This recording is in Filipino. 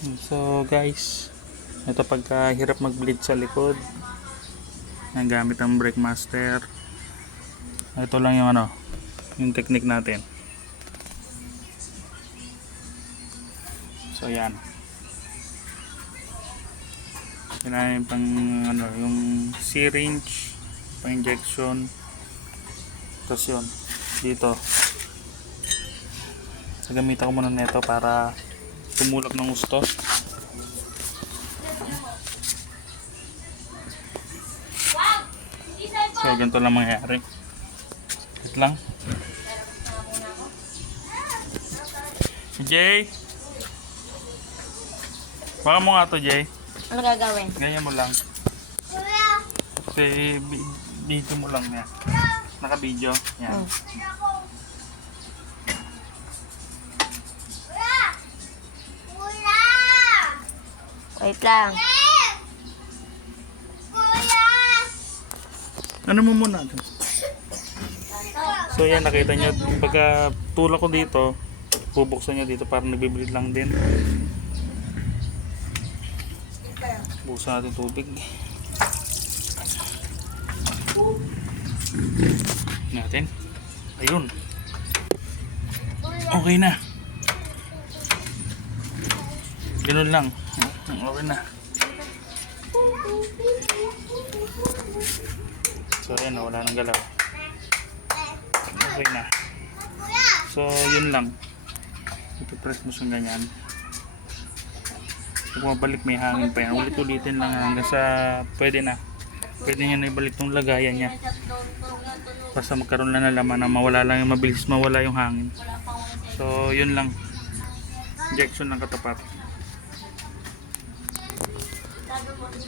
So guys, ito pagka hirap mag-bleed sa likod, ang gamit ang brake master. Ito lang yung yung technique natin. So yan. Kailangan pang yung syringe, pang injection. Tapos yun, dito. Gamitan ko muna nito para tumulak ng gusto. So ganito lang mangyayari. Wait lang. Jay, baka mo nga to, Jay. Ano gagawin? Ganyan mo lang. Kasi video mo lang niya. Naka-video. Yan. Wait lang. Ano mo muna? So yan, nakita nyo. Pagka tulak ko dito, bubuksan nyo dito para nagbe-bleed lang din. Buksan natin tubig. Natin. Ayun. Okay na. Ganun lang. Okay na. So ayan, wala nang galaw. Okay na. So yun lang. Ipipress mo siyang ganyan. Pag mabalik may hangin pa yan. Ulit-ulitin lang hanggang sa pwede na. Pwede nyo na ibalik tong lagayan niya. Basta magkaroon lang na laman na mawala lang yung mabilis mawala yung hangin. So yun lang. Injection ng katapat.